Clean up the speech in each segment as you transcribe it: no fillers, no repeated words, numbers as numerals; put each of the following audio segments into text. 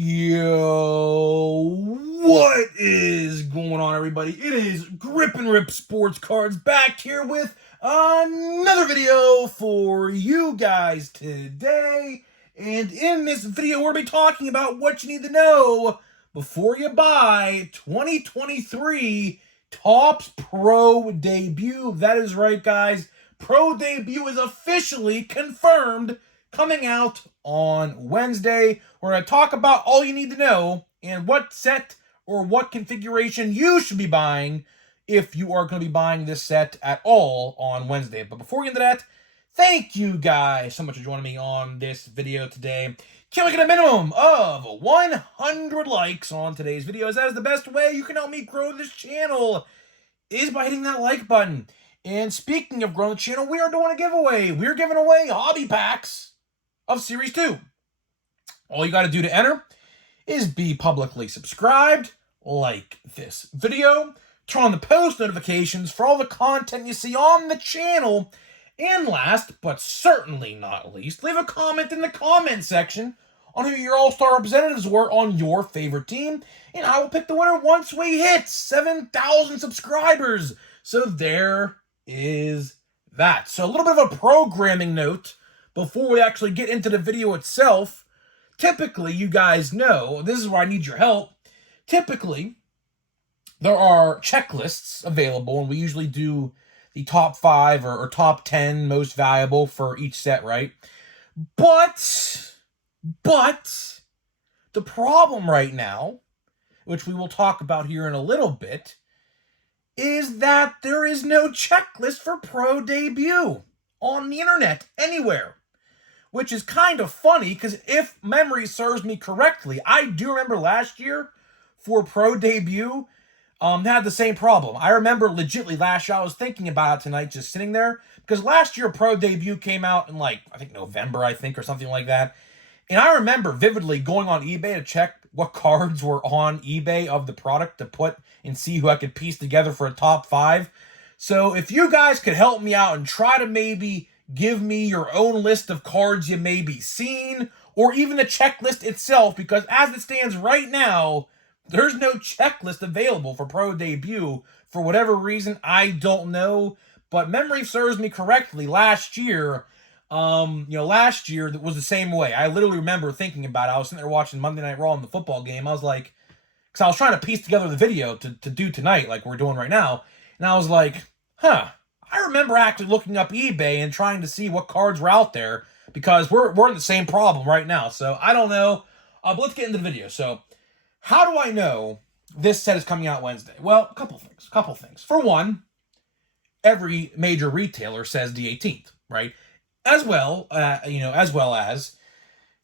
Yo, what is going on, everybody? It is Grip and Rip Sports Cards back here with another video for you guys today. And in this video, we're going to be talking about what you need to know before you buy 2023 Topps Pro Debut. That is right, guys. Pro Debut is officially confirmed, coming out on Wednesday. We're going to talk about all you need to know and what set or what configuration you should be buying if you are going to be buying this set at all on Wednesday. But before we get into that, thank you guys so much for joining me on this video today. Can we get a minimum of 100 likes on today's video, as that is the best way you can help me grow this channel, is by hitting that like button. And speaking of growing the channel, we are doing a giveaway. We're giving away hobby packs of Series 2. All you got to do to enter is be publicly subscribed, like this video, turn on the post notifications for all the content you see on the channel, and last, but certainly not least, leave a comment in the comment section on who your all-star representatives were on your favorite team, and I will pick the winner once we hit 7,000 subscribers. So there is that. So a little bit of a programming note before we actually get into the video itself. Typically, you guys know, this is where I need your help. Typically, there are checklists available, and we usually do the top 5 or top 10 most valuable for each set, right? But the problem right now, which we will talk about here in a little bit, is that there is no checklist for Pro Debut on the internet anywhere. Which is kind of funny, because if memory serves me correctly, I do remember last year for Pro Debut, had the same problem. I remember legitimately last year, I was thinking about it tonight, just sitting there, because last year Pro Debut came out in I think November, or something like that. And I remember vividly going on eBay to check what cards were on eBay of the product to put and see who I could piece together for a top 5. So if you guys could help me out and try to maybe give me your own list of cards you may be seen, or even the checklist itself, because as it stands right now, there's no checklist available for Pro Debut. For whatever reason, I don't know, but memory serves me correctly, last year, last year was the same way. I literally remember thinking about it. I was sitting there watching Monday Night Raw in the football game. I was like, because I was trying to piece together the video to do tonight, like we're doing right now, and I was like, I remember actually looking up eBay and trying to see what cards were out there, because we're in the same problem right now. So I don't know, but let's get into the video. So how do I know this set is coming out Wednesday? Well, a couple things. For one, every major retailer says the 18th, right? As well as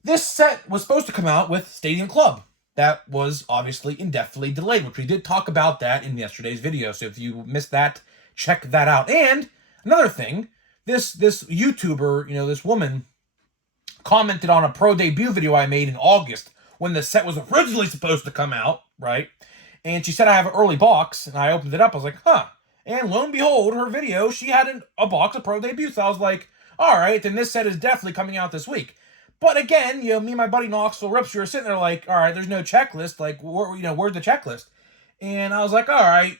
this set was supposed to come out with Stadium Club. That was obviously indefinitely delayed, which we did talk about that in yesterday's video. So if you missed that, check that out. And another thing, this YouTuber, this woman, commented on a Pro Debut video I made in August when the set was originally supposed to come out, right? And she said I have an early box, and I opened it up. I was like, And lo and behold, her video, she had a box of Pro Debut. So I was like, all right, then this set is definitely coming out this week. But again, me and my buddy Knoxville Rips, we were sitting there like, all right, there's no checklist. Like, where's the checklist? And I was like, all right,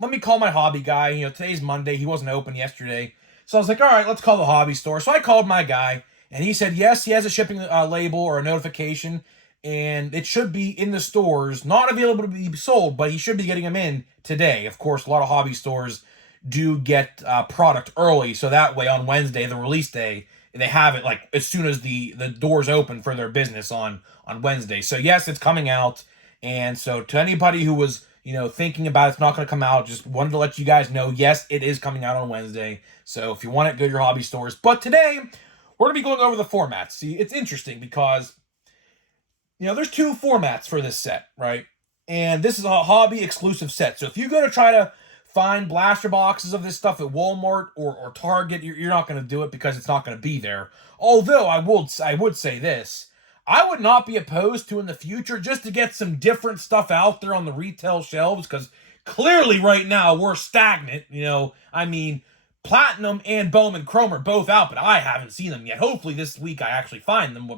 let me call my hobby guy. Today's Monday. He wasn't open yesterday. So I was like, all right, let's call the hobby store. So I called my guy, and he said, yes, he has a shipping label or a notification, and it should be in the stores, not available to be sold, but he should be getting them in today. Of course, a lot of hobby stores do get product early, so that way on Wednesday, the release day, they have it as soon as the doors open for their business on Wednesday. So yes, it's coming out, and so to anybody who was thinking about it's not going to come out, just wanted to let you guys know, yes, it is coming out on Wednesday. So if you want it, go to your hobby stores. But today, we're going to be going over the formats. See, it's interesting because, there's 2 formats for this set, right? And this is a hobby exclusive set. So if you go to try to find blaster boxes of this stuff at Walmart or Target, you're not going to do it because it's not going to be there. Although I would say this, I would not be opposed to in the future just to get some different stuff out there on the retail shelves, because clearly right now we're stagnant. Platinum and Bowman Chrome are both out, but I haven't seen them yet. Hopefully this week I actually find them.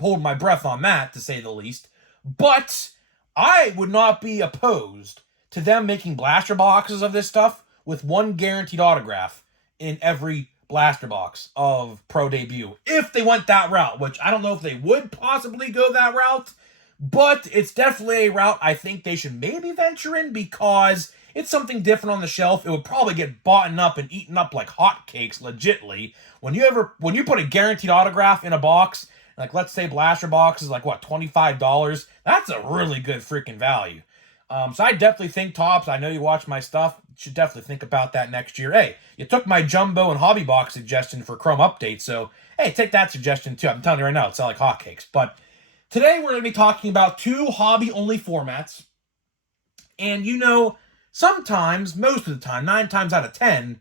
hold my breath on that, to say the least. But I would not be opposed to them making blaster boxes of this stuff with one guaranteed autograph in every blaster box of Pro Debut, if they went that route, which I don't know if they would possibly go that route, but it's definitely a route I think they should maybe venture in, because it's something different on the shelf. It would probably get bought up and eaten up like hotcakes, legitly. When you put a guaranteed autograph in a box, like let's say blaster box is like what, $25, that's a really good freaking value. So I definitely think, Topps, I know you watch my stuff, should definitely think about that next year. Hey, you took my jumbo and hobby box suggestion for Chrome Update, so hey, take that suggestion too. I'm telling you right now, it's not like hotcakes. But today we're going to be talking about 2 hobby-only formats. And sometimes, most of the time, 9 times out of 10,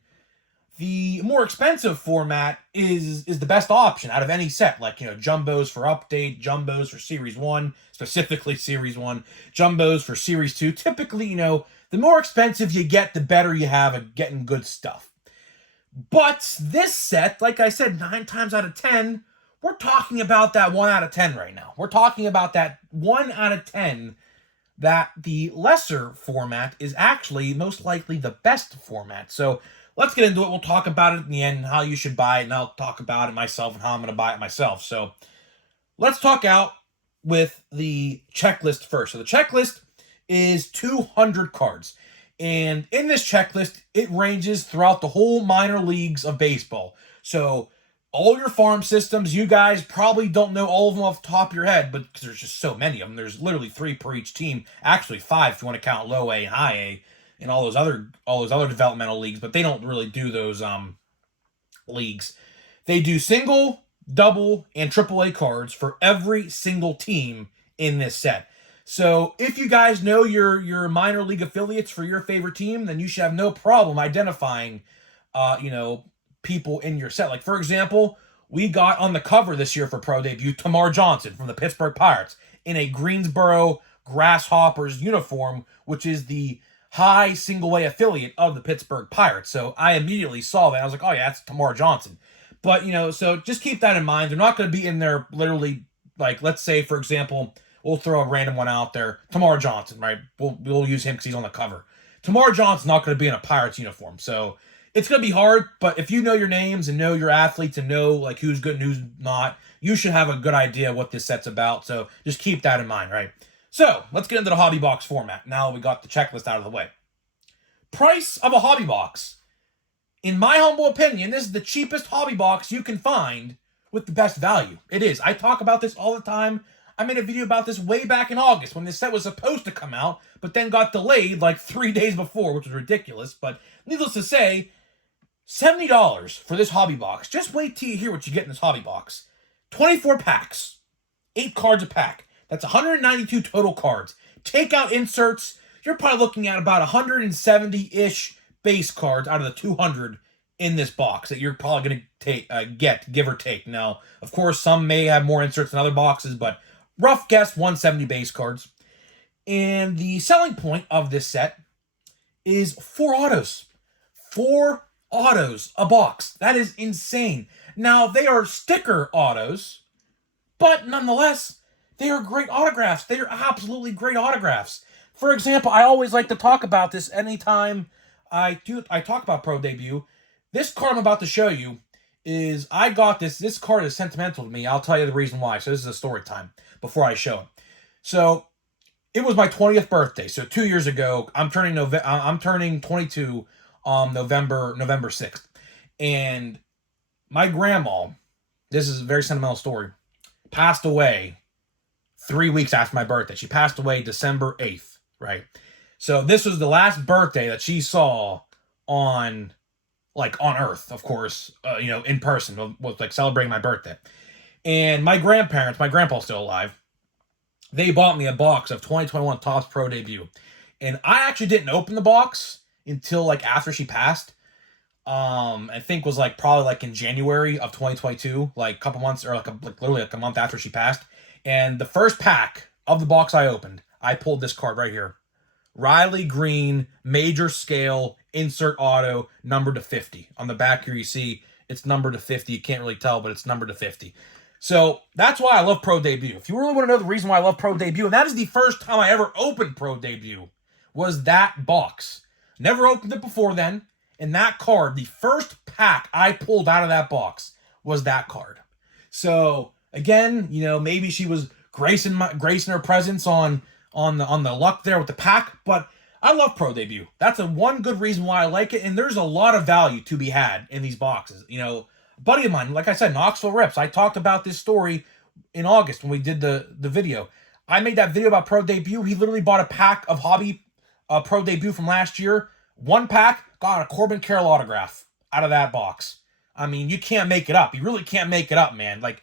the more expensive format is the best option out of any set. Like, jumbos for Update, jumbos for Series 1, specifically Series 1, jumbos for Series 2. Typically, the more expensive you get, the better you have at getting good stuff. But this set, like I said, 9 times out of 10, we're talking about that 1 out of 10 right now. We're talking about that 1 out of 10 that the lesser format is actually most likely the best format. So let's get into it. We'll talk about it in the end, how you should buy it, and I'll talk about it myself and how I'm going to buy it myself. So let's talk out with the checklist first. So the checklist is 200 cards. And in this checklist, it ranges throughout the whole minor leagues of baseball. So all your farm systems, you guys probably don't know all of them off the top of your head, but because there's just so many of them. There's literally 3 per each team. Actually 5 if you want to count low A and high A and all those other developmental leagues, but they don't really do those leagues. They do single, double, and triple A cards for every single team in this set. So if you guys know your minor league affiliates for your favorite team, then you should have no problem identifying people in your set. Like, for example, we got on the cover this year for Pro Debut Termarr Johnson from the Pittsburgh Pirates in a Greensboro Grasshoppers uniform, which is the high single A affiliate of the Pittsburgh Pirates. So I immediately saw that. I was like, oh yeah, that's Termarr Johnson. But, so just keep that in mind. They're not going to be in there literally, like, let's say, for example, we'll throw a random one out there. Termarr Johnson, right? We'll use him because he's on the cover. Termarr Johnson's not going to be in a Pirates uniform. So it's going to be hard, but if you know your names and know your athletes and know like who's good and who's not, you should have a good idea what this set's about. So just keep that in mind, right? So let's get into the hobby box format. Now we got the checklist out of the way. Price of a hobby box. In my humble opinion, this is the cheapest hobby box you can find with the best value. It is. I talk about this all the time. I made a video about this way back in August when this set was supposed to come out, but then got delayed like 3 days before, which was ridiculous. But needless to say, $70 for this hobby box. Just wait till you hear what you get in this hobby box. 24 packs. 8 cards a pack. That's 192 total cards. Take out inserts. You're probably looking at about 170-ish base cards out of the 200 in this box that you're probably going to get, give or take. Now, of course, some may have more inserts than other boxes, but rough guess, 170 base cards. And the selling point of this set is 4 autos. 4 autos a box. That is insane. Now, they are sticker autos, but nonetheless, they are great autographs. They are absolutely great autographs. For example, I always like to talk about this anytime I talk about Pro Debut. This card I'm about to show you is, I got this. This card is sentimental to me. I'll tell you the reason why. So this is a story time before I show it. So it was my 20th birthday. So 2 years ago, I'm turning 22 on November 6th. And my grandma, this is a very sentimental story, passed away 3 weeks after my birthday. She passed away December 8th, right? So this was the last birthday that she saw on Earth, of course, in person, was like celebrating my birthday. And my grandpa's still alive, they bought me a box of 2021 Topps Pro Debut. And I actually didn't open the box until like after she passed. I think was like probably like in January of 2022, like a couple months, or like literally like a month after she passed. And the first pack of the box I opened, I pulled this card right here. Riley Green, major scale, insert auto, numbered to 50. On the back here you see it's numbered to 50. You can't really tell, but it's numbered to 50. So that's why I love Pro Debut. If you really want to know the reason why I love Pro Debut, and that is the first time I ever opened Pro Debut, was that box. Never opened it before then. And that card, the first pack I pulled out of that box was that card. So again, maybe she was gracing her presence on the luck there with the pack, but I love Pro Debut. That's one good reason why I like it, and there's a lot of value to be had in these boxes. A buddy of mine, like I said, Knoxville Rips, I talked about this story in August when we did the video. I made that video about Pro Debut. He literally bought a pack of Hobby Pro Debut from last year. One pack, got a Corbin Carroll autograph out of that box. I mean, you can't make it up. You really can't make it up, man. Like,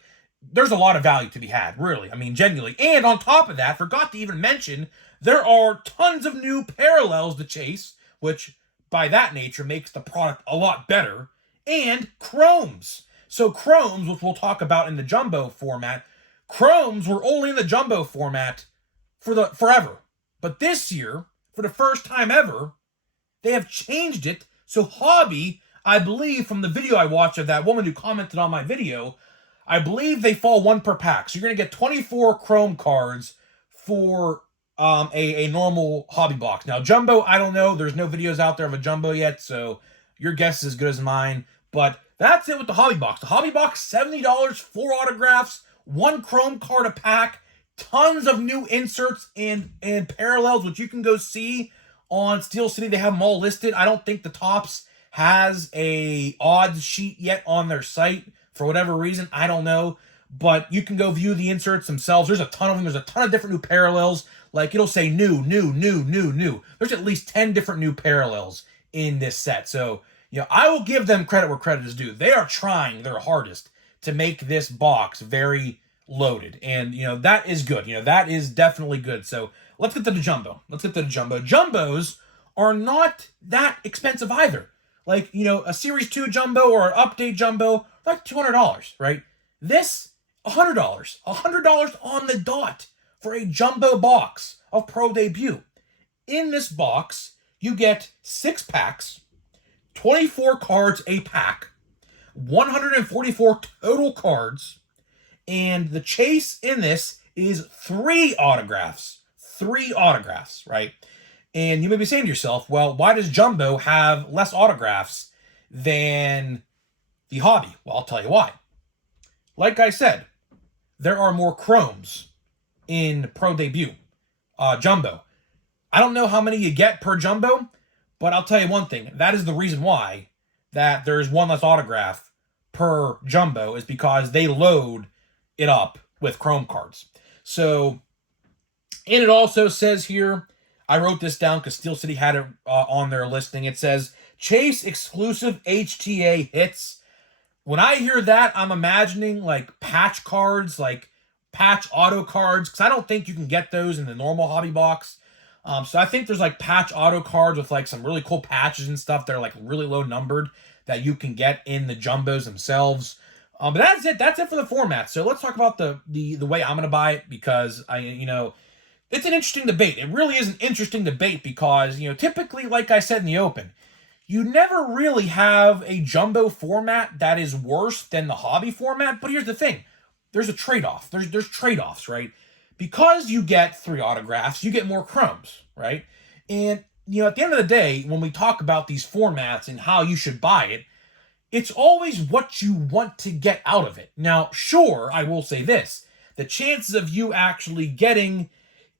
there's a lot of value to be had, really. I mean, genuinely. And on top of that, forgot to even mention, there are tons of new parallels to chase, which by that nature makes the product a lot better, and chromes. So chromes, which we'll talk about in the jumbo format, chromes were only in the jumbo format forever. But this year, for the first time ever, they have changed it. So Hobby, I believe from the video I watched of that woman who commented on my video, I believe they fall one per pack. So you're going to get 24 chrome cards for a normal Hobby box. Now, jumbo, I don't know. There's no videos out there of a jumbo yet, so your guess is as good as mine. But that's it with the Hobby box. The Hobby box, $70, 4 autographs, 1 chrome card a pack, tons of new inserts and parallels, which you can go see on Steel City. They have them all listed. I don't think the Topps has a odds sheet yet on their site for whatever reason. I don't know. But you can go view the inserts themselves. There's a ton of them. There's a ton of different new parallels. Like, it'll say new. There's at least 10 different new parallels in this set. So, I will give them credit where credit is due. They are trying their hardest to make this box very loaded. And, that is good. That is definitely good. So, let's get to the jumbo. Jumbos are not that expensive either. Like, a Series 2 jumbo or an update jumbo, like $200, right? This, $100. $100 on the dot for a jumbo box of Pro Debut. In this box, you get 6 packs, 24 cards a pack, 144 total cards, and the chase in this is 3 autographs. 3 autographs, right? And you may be saying to yourself, well, why does Jumbo have less autographs than the Hobby? Well, I'll tell you why. Like I said, there are more chromes in Pro Debut Jumbo. I don't know how many you get per Jumbo, but I'll tell you one thing. That is the reason why that there's one less autograph per Jumbo, is because they load it up with chrome cards. So, and it also says here, I wrote this down because Steel City had it on their listing. It says, Chase exclusive HTA hits. When I hear that, I'm imagining like patch cards, like patch auto cards, because I don't think you can get those in the normal Hobby box. So I think there's like patch auto cards with like some really cool patches and stuff that are like really low numbered that you can get in the jumbos themselves. But that's it. That's it for the format. So let's talk about the way I'm going to buy it, because it's an interesting debate. It really is an interesting debate because, typically, like I said in the open, you never really have a jumbo format that is worse than the Hobby format. But here's the thing. There's a trade-off. There's trade-offs, right? Because you get 3 autographs, you get more chromes, right? And, at the end of the day, when we talk about these formats and how you should buy it, it's always what you want to get out of it. Now, sure, I will say this. The chances of you actually getting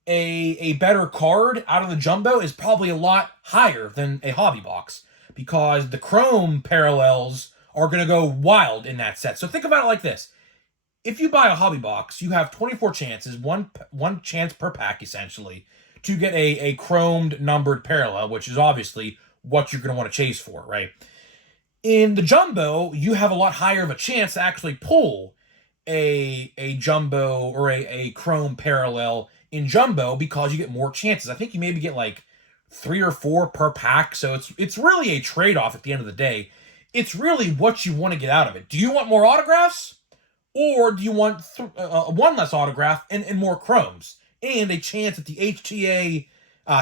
a better card out of the jumbo is probably a lot higher than a Hobby box, because the chrome parallels are going to go wild in that set. So think about it like this. If you buy a Hobby box, you have 24 chances, one chance per pack, essentially, to get a chromed numbered parallel, which is obviously what you're going to want to chase for, right? In the jumbo, you have a lot higher of a chance to actually pull a jumbo or a chrome parallel in jumbo, because you get more chances. I think you maybe get like 3 or 4 per pack. So it's really a trade-off at the end of the day. It's really what you want to get out of it. Do you want more autographs? Or do you want one less autograph and more chromes? And a chance at the HTA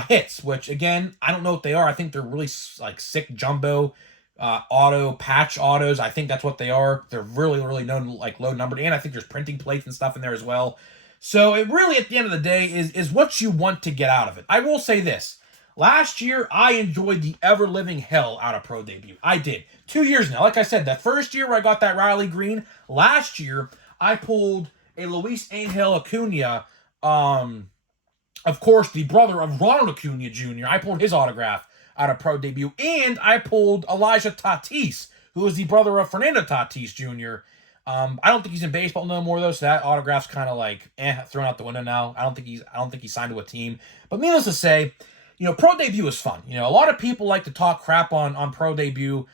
hits, which, again, I don't know what they are. I think they're really like sick jumbo auto patch autos. I think that's what they are. They're really, really known like low numbered, and I think there's printing plates and stuff in there as well. So it really, at the end of the day, is what you want to get out of it. I will say this. Last year, I enjoyed the ever-living hell out of Pro Debut. I did. 2 years now. Like I said, that first year where I got that Riley Green, last year, I pulled a Luis Angel Acuna, of course, the brother of Ronald Acuna Jr. I pulled his autograph out of Pro Debut, and I pulled Elijah Tatis, who is the brother of Fernando Tatis Jr. I don't think he's in baseball no more though, so that autograph's kind of like thrown out the window now. I don't think he's signed to a team. But needless to say, Pro Debut is fun. A lot of people like to talk crap on Pro Debut.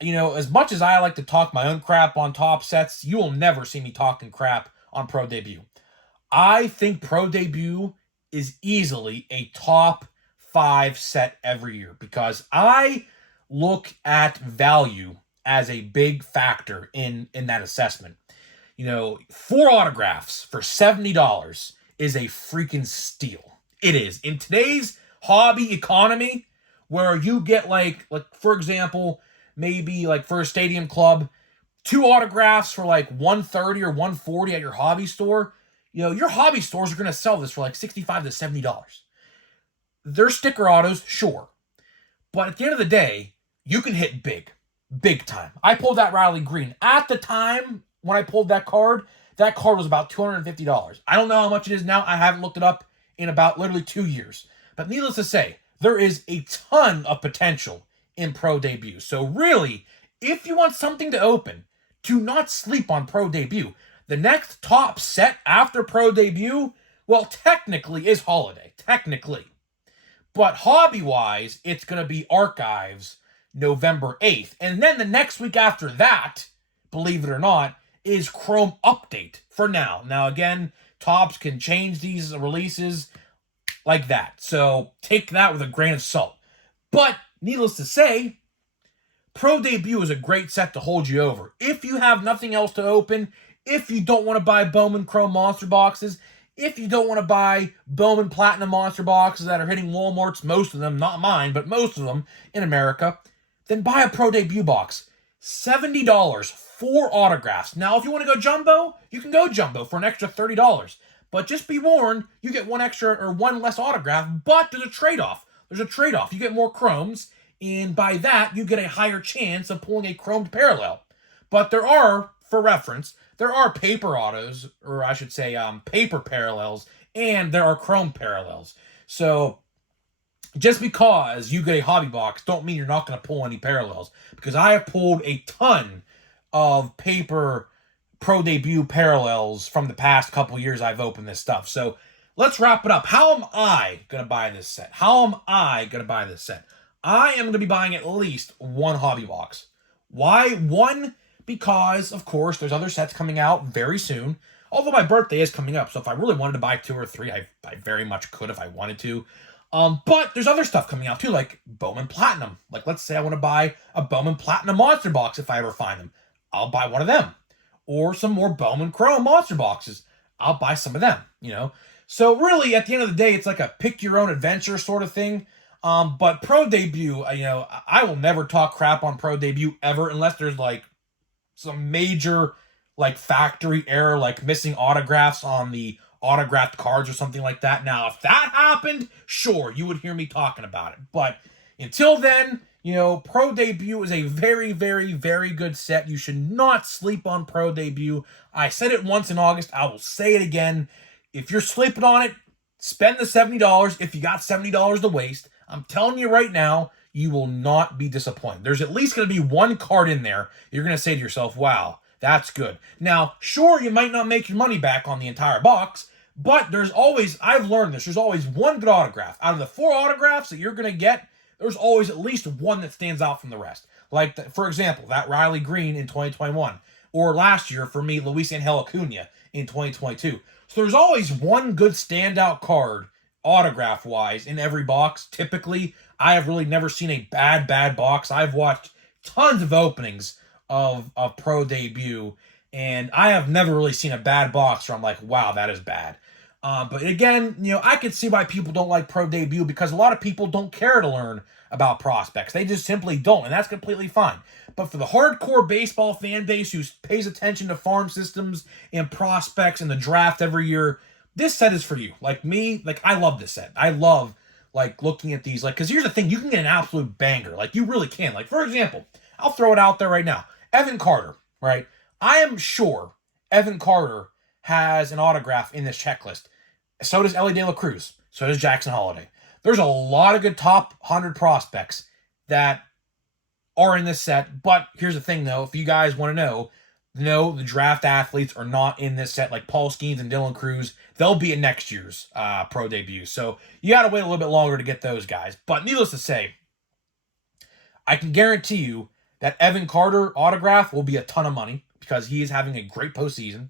As much as I like to talk my own crap on top sets, you will never see me talking crap on Pro Debut. I think Pro Debut is easily a top 5 set every year because I look at value as a big factor in that assessment. 4 autographs for $70 is a freaking steal. It is. In today's hobby economy, where you get like for example, maybe like for a stadium club, 2 autographs for like $130 or $140 at your hobby store, your hobby stores are going to sell this for like $65 to $70. They're sticker autos, sure. But at the end of the day, you can hit big time. I pulled that Riley Green. At the time when I pulled that card was about $250. I don't know how much it is now. I haven't looked it up in about literally 2 years. But needless to say, there is a ton of potential in Pro Debut. So really, if you want something to open, do not sleep on Pro Debut. The next top set after Pro Debut, well, technically is Holiday. Technically. But hobby-wise, it's going to be Archives November 8th. And then the next week after that, believe it or not, is Chrome Update for now. Now, again, Topps can change these releases like that. So take that with a grain of salt. But needless to say, Pro Debut is a great set to hold you over. If you have nothing else to open, if you don't want to buy Bowman Chrome Monster Boxes, if you don't want to buy Bowman Platinum Monster Boxes that are hitting Walmarts, most of them, not mine, but most of them in America, then buy a Pro Debut box. $70, 4 autographs. Now, if you want to go jumbo, you can go jumbo for an extra $30. But just be warned, you get 1 extra or 1 less autograph, but there's a trade-off. You get more chromes, and by that, you get a higher chance of pulling a chromed parallel. But there are, for reference, there are paper autos, or I should say paper parallels, and there are chrome parallels. So just because you get a hobby box don't mean you're not going to pull any parallels. Because I have pulled a ton of paper Pro Debut parallels from the past couple years I've opened this stuff. So let's wrap it up. How am I going to buy this set? I am going to be buying at least 1 hobby box. Why 1? Because, of course, there's other sets coming out very soon. Although my birthday is coming up, so if I really wanted to buy 2 or 3, I very much could if I wanted to. But there's other stuff coming out too, like Bowman Platinum. Like, let's say I want to buy a Bowman Platinum Monster Box if I ever find them. I'll buy one of them. Or some more Bowman Chrome Monster Boxes. I'll buy some of them, So really, at the end of the day, it's like a pick-your-own-adventure sort of thing. But Pro Debut, I will never talk crap on Pro Debut ever unless there's, like, some major, like, factory error, like missing autographs on the autographed cards or something like that. Now, if that happened, sure, you would hear me talking about it. But until then, Pro Debut is a very, very, very good set. You should not sleep on Pro Debut. I said it once in August. I will say it again. If you're sleeping on it, spend the $70 if you got $70 to waste. I'm telling you right now, you will not be disappointed. There's at least going to be 1 card in there. You're going to say to yourself, wow, that's good. Now, sure, you might not make your money back on the entire box, but there's always, I've learned this, there's always 1 good autograph. Out of the 4 autographs that you're going to get, there's always at least 1 that stands out from the rest. Like, for example, that Riley Green in 2021. Or last year, for me, Luis Angel Acuna in 2022. So there's always 1 good standout card, autograph-wise, in every box. Typically, I have really never seen a bad box. I've watched tons of openings of Pro Debut, and I have never really seen a bad box where I'm like, wow, that is bad. But again, I could see why people don't like pro debut, because a lot of people don't care to learn about prospects. They just simply don't, and that's completely fine. But for the hardcore baseball fan base who pays attention to farm systems and prospects and the draft every year, this set is for you. Like me, I love this set. I love looking at these, because here's the thing, you can get an absolute banger. You really can. For example, I'll throw it out there right now. Evan Carter, right? I am sure Evan Carter has an autograph in this checklist. So does Elly De La Cruz. So does Jackson Holliday. There's a lot of good top 100 prospects that are in this set. But here's the thing, though. If you guys want to know, no, the draft athletes are not in this set. Like Paul Skeens and Dylan Cruz, they'll be in next year's pro debut. So you got to wait a little bit longer to get those guys. But needless to say, I can guarantee you that Evan Carter autograph will be a ton of money because he is having a great postseason.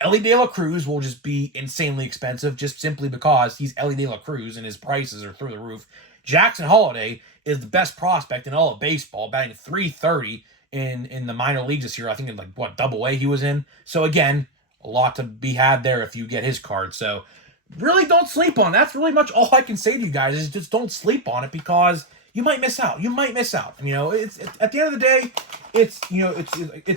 Elly De La Cruz will just be insanely expensive just simply because he's Elly De La Cruz and his prices are through the roof. Jackson Holliday is the best prospect in all of baseball, batting .330 in the minor leagues this year. I think in Double A he was in. So again, a lot to be had there if you get his card. So really don't sleep on it. That's really much all I can say to you guys is just don't sleep on it because you might miss out. You might miss out. It's at the end of the day, it's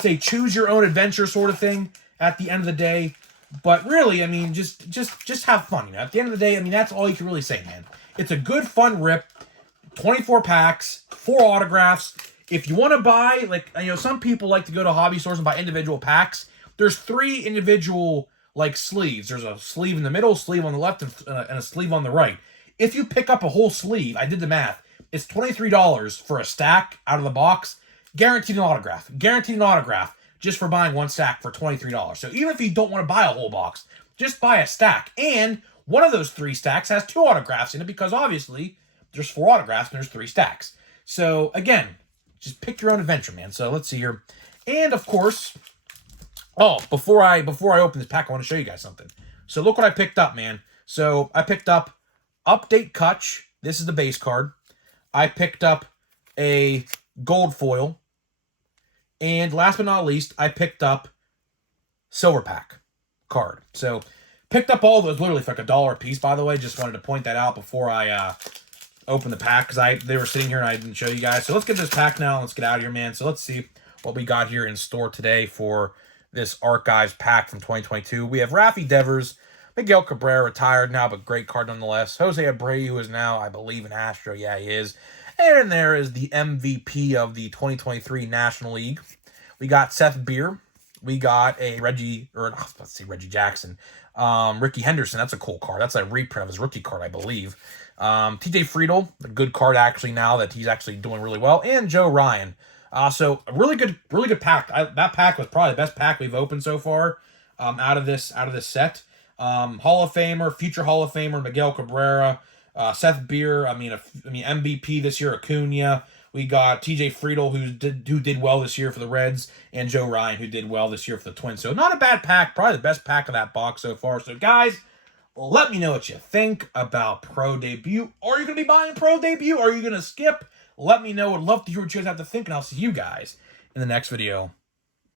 a choose your own adventure sort of thing at the end of the day. But really, just have fun. At the end of the day, that's all you can really say, man. It's a good, fun rip. 24 packs, 4 autographs. If you want to buy, some people like to go to hobby stores and buy individual packs. There's 3 individual, sleeves. There's a sleeve in the middle, sleeve on the left, and a sleeve on the right. If you pick up a whole sleeve, I did the math, it's $23 for a stack out of the box. Guaranteed an autograph. Guaranteed an autograph just for buying 1 stack for $23. So even if you don't want to buy a whole box, just buy a stack. And one of those 3 stacks has 2 autographs in it because obviously there's 4 autographs and there's 3 stacks. So again, just pick your own adventure, man. So let's see here. And of course, before I open this pack, I want to show you guys something. So look what I picked up, man. So I picked up Update Kutch. This is the base card. I picked up a gold foil. And last but not least, I picked up Silver Pack card. So picked up all those literally for $1 a piece, by the way. Just wanted to point that out before I open the pack because they were sitting here and I didn't show you guys. So let's get this pack now. Let's get out of here, man. So let's see what we got here in store today for this Archives pack from 2022. We have Rafi Devers, Miguel Cabrera, retired now, but great card nonetheless. Jose Abreu, who is now, I believe, an Astro. Yeah, he is. And there is the MVP of the 2023 National League. We got Seth Beer. We got a Reggie Jackson. Ricky Henderson, that's a cool card. That's a reprint of his rookie card, I believe. TJ Friedl, a good card actually now that he's actually doing really well. And Joe Ryan. So a really good pack. That pack was probably the best pack we've opened so far out of this set. Hall of Famer, future Hall of Famer Miguel Cabrera, Seth Beer. MVP this year, Acuna. We got TJ Friedl, who did well this year for the Reds, and Joe Ryan, who did well this year for the Twins. So not a bad pack, probably the best pack of that box so far. So guys, let me know what you think about Pro Debut. Are you going to be buying Pro Debut? Are you going to skip? Let me know. I'd love to hear what you guys have to think, and I'll see you guys in the next video.